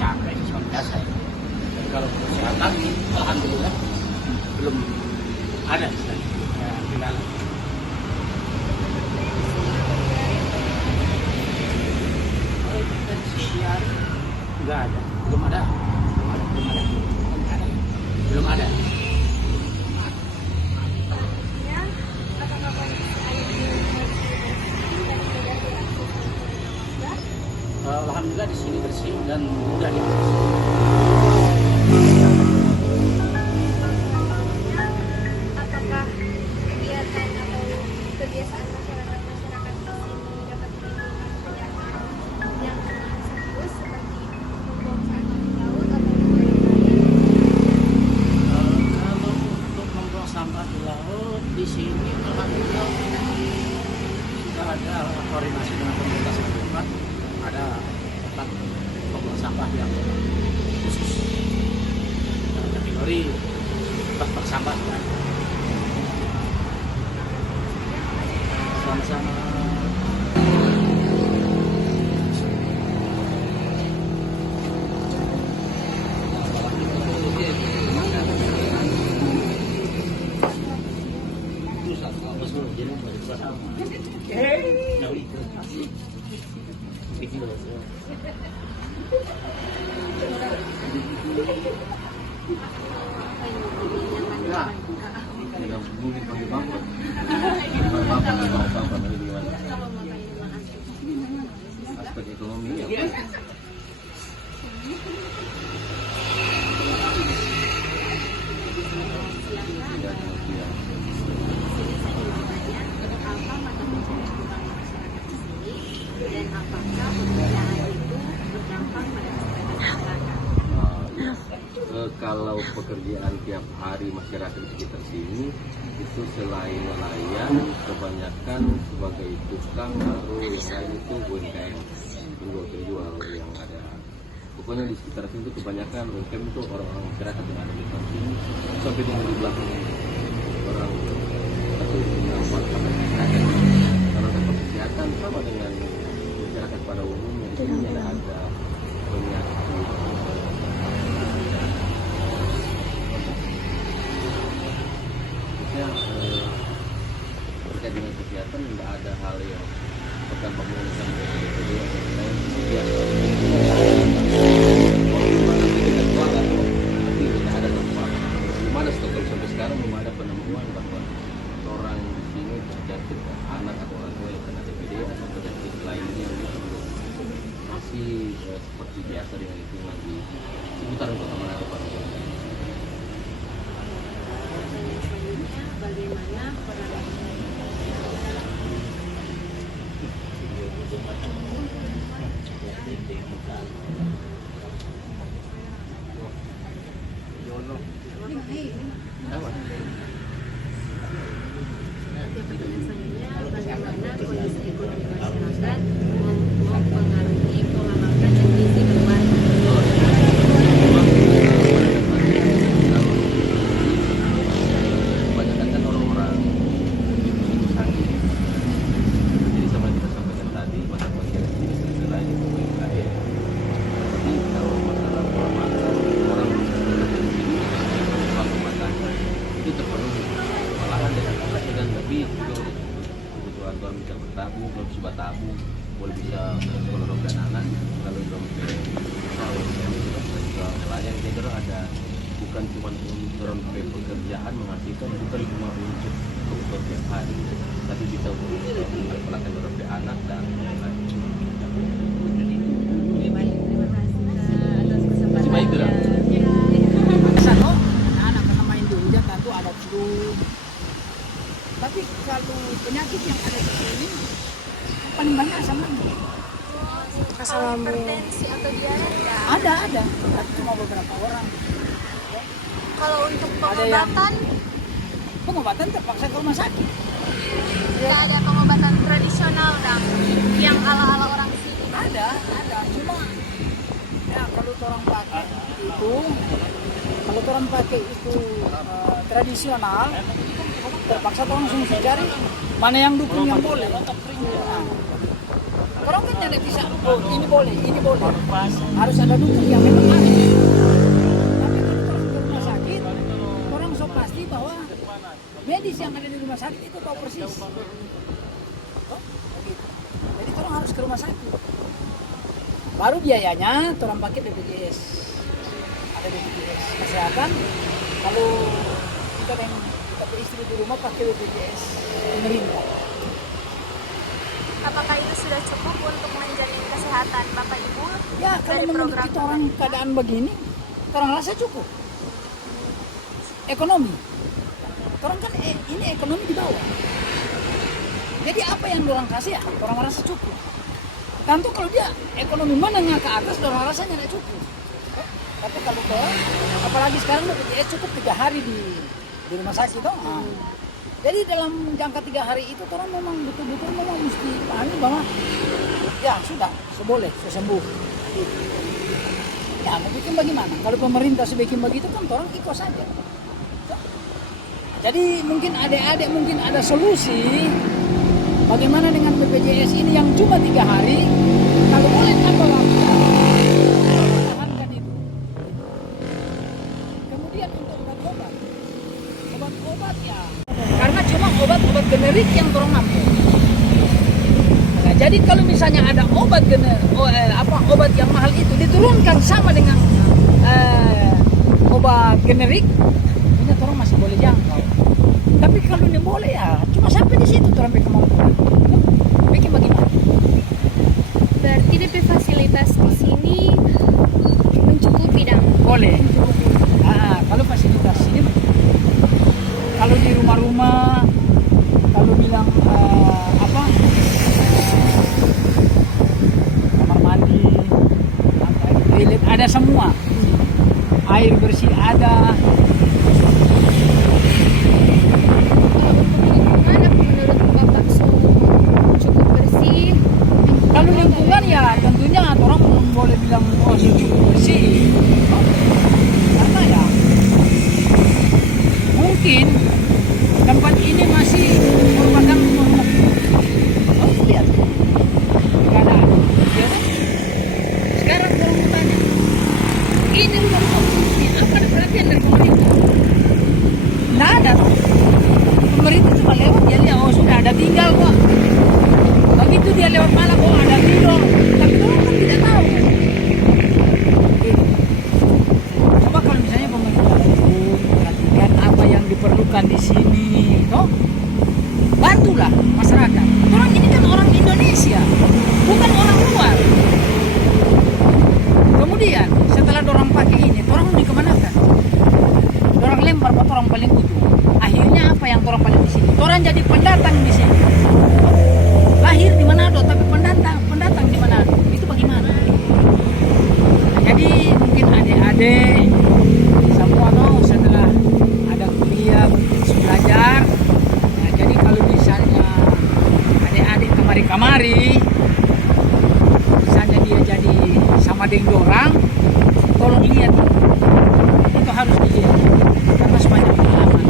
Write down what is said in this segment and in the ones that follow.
capek sesuatu biasa ya. Dan kalau kesehatan alhamdulillah belum ada kendala. Enggak ada, belum ada. Alhamdulillah di sini bersih dan mudah diakses. Apakah kegiatan atau kebiasaan masyarakat di sini dapat menimbulkan penyakit yang serius seperti membuang sampah di laut atau lain-lain? Kalau untuk membuang sampah di laut di sini alhamdulillah sudah ada koordinasi dengan pemerintah setempat, ada tempat pembuang sampah yang khusus kategori tempat sampah. Sama-sama. Aspek ekonomi ya. Dan apakah pekerjaan itu berdampak pada kesehatan masyarakat? Kalau pekerjaan tiap hari masyarakat di sekitar sini itu selain nelayan kebanyakan sebagai tukang, baru yang lain itu UMKM, penjual yang ada. Pokoknya di sekitar sini itu kebanyakan UMKM itu orang-orang masyarakat yang ada di sini sampai dengan di belakang orang satu nampak pada masyarakat. Kalau dapat kesehatan sama dengan masyarakat pada umumnya di sini ada penyakit terkait dengan kesehatan tidak ada hal yang bukan pemeriksaan BPD atau lain biasa. Tapi tidak ada tempat. Mana Stockholm sampai sekarang belum ada penemuan bahwa orang di sini terjangkit anak atau orang tua yang kena DPD atau penyakit lainnya itu masih seperti biasa dengan lingkungan di seputaran Kota Manado pada umumnya. Bagaimana peran bagaimana kondisi ekonomi masyarakat mempengaruhi pola makan dan gizi keluarga? Kebanyakan kan orang-orang itu sakit. Jadi sama yang kita sampaikan tadi, masyarakat di lain itu UMKM. Tapi kalau masalah pola makan, orang pola makan itu terpenuhi. Malahan dengan penghasilan lebih juga kebutuhan kalau bisa bertabung, kalau bisa bertabung, boleh bisa sekolah dan anak. Kalau belum bisa juga nelayan, saya kira ada bukan cuma untuk pekerjaan menghasilkan, bukan cuma untuk kebutuhan tiap hari, tapi bisa untuk pelatihan orang anak dan lain-lain. Baik, terima kasih atas kesempatan. Baik, Dra. Sano, anak karena main di hujan tentu ada flu. Tapi kalau penyakit yang ada di sini paling banyak asam lambung. Hipertensi atau diare enggak? Ada, tapi cuma beberapa orang. Kalau untuk Ada yang- pengobatan Pengobatan terpaksa ke rumah sakit. nggak ada pengobatan tradisional dong yang ala-ala orang sini. Ada, cuma ya kalau orang pakai itu tradisional, terpaksa orang langsung cari mana yang dukung yang boleh. Nah, Orang kan tidak bisa, oh ini boleh, harus ada dukung yang memang ada. Tapi kalau orang ke rumah sakit, orang so pasti bahwa medis yang ada di rumah sakit itu tahu persis. Oh, begitu. Jadi orang harus ke rumah sakit. Baru biayanya orang pakai BPJS. Ada BPJS kesehatan. Kalau kita beristri di rumah pakai BPJS pemerintah. Apakah itu sudah cukup untuk menjamin kesehatan Bapak Ibu? Ya, kalau menurut kita orang keadaan begini, orang rasa cukup. Ekonomi. Orang kan ini ekonomi di bawah. Jadi apa yang orang kasih ya, orang rasa cukup. Tentu kalau dia ekonomi menengah ke atas, orang rasanya tidak cukup. Tapi kalau apalagi sekarang BPJS cukup 3 hari di rumah sakit, toh. Jadi dalam jangka 3 hari itu orang memang betul-betul memang mesti pahami bahwa ya sudah, seboleh, sesembuh. Ya, mau bikin bagaimana? Kalau pemerintah bikin begitu kan orang ikut saja. Jadi mungkin adik-adik mungkin ada solusi bagaimana dengan BPJS ini yang cuma 3 hari, kalau boleh tambah waktu, pertahankan itu. Kemudian untuk obat-obat ya, karena cuma obat-obat generik yang orang mampu. Nah, jadi kalau misalnya ada obat obat yang mahal itu diturunkan sama dengan obat generik, ini orang masih boleh jangkau. Tapi kalau ini boleh ya, cuma sampai di situ sampai kemampuan. Bikin bagaimana? Berarti DP fasilitas di sini mencukupi dong? Boleh. Kalau fasilitas ini, kalau di rumah-rumah, kalau bilang kamar mandi, toilet ada semua, air bersih ada. Mana menurut Bapak cukup bersih? Kalau lingkungan ya tentunya orang boleh bilang cukup bersih. Karena ya mungkin tempat ini masih merupakan rumah. Oh lihat, keadaan. Ya, sekarang kalau mau tanya, ini rumah ini apa ada perhatian dari pemerintah? Nggak ada. Pemerintah cuma lewat dia lihat, oh sudah ada tinggal kok. Begitu dia lewat malam, oh ada tidur. Tapi orang kan tidak tahu. Coba kalau misalnya pemerintah perhatikan apa yang diperlukan di sini, toh bantulah masyarakat. Orang ini kan orang Indonesia, bukan orang luar. Kemudian setelah orang pakai ini, orang mau dikemanakan? Orang lempar buat orang paling ujung. Akhirnya apa yang orang paling di sini? Orang jadi pendatang di sini. Lahir di Manado tapi pendatang di Manado. Itu bagaimana? Nah, jadi mungkin adik-adik semua tuh setelah ada kuliah mungkin belajar. Nah, jadi kalau misalnya adik-adik kemari-kamari, misalnya dia jadi sama dengan orang, tolong lihat itu harus dilihat karena semuanya pengalaman.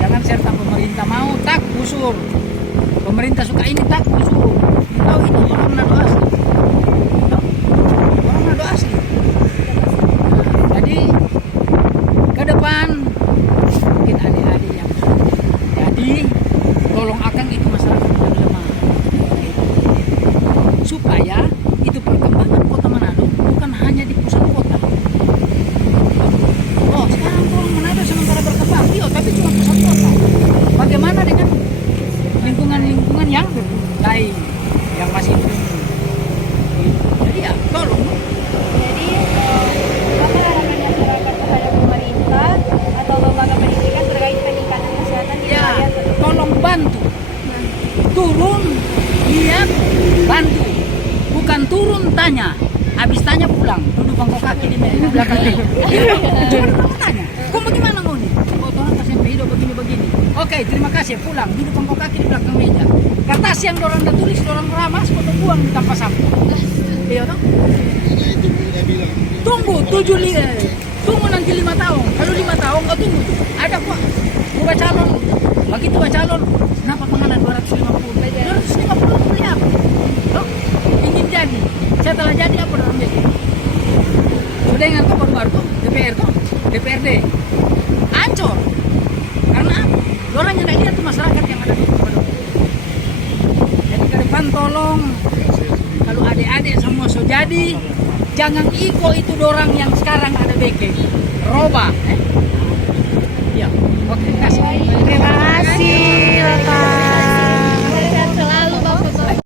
Jangan serta pemerintah mau tak busur. Pemerintah suka ini tak busur. Tahu itu orang Manado asli. Orang Manado asli. Nah, jadi ke depan mungkin adik-adik yang jadi tolong akang itu masyarakat yang lemah. Supaya itu perkembangan kota Manado bukan hanya di pusat kota. Oh sekarang orang Manado sementara berkembang, iya tapi cuma pusat kota. Bagaimana dengan lingkungan yang lain yang masih jadi ya tolong. Jadi apa harapan masyarakat terhadap pemerintah atau lembaga pendidikan terkait peningkatan kesehatan di Ya wilayah tersebut? tolong bantu, turun lihat bantu, bukan turun tanya, habis tanya pulang duduk bangkok kaki di belakang dia. Cuma tanya, kok bagaimana kau nih? Oh tolong kasih hidup begini. Oke, terima kasih, pulang duduk bangkok kaki di belakang meja. Kertas yang dorang tulis, dorang ramas, potong buang di tanpa sampah. Iya toh? Tunggu tunggu nanti 5 tahun. Kalau 5 tahun kau tunggu. Ada kok buka calon. Begitu buka calon, kenapa penganan 250? 250 beli apa? Toh, ingin jadi. Setelah jadi apa dorang jadi? Sudah ingat tuh baru-baru tuh DPR tuh, DPRD. Hancur. Karena apa? Dorang yang tidak lihat tuh masyarakat yang ada di situ. Jadi ke depan tolong, kalau adik-adik semua so jadi, jangan iko itu dorang yang sekarang ada beke. Roba,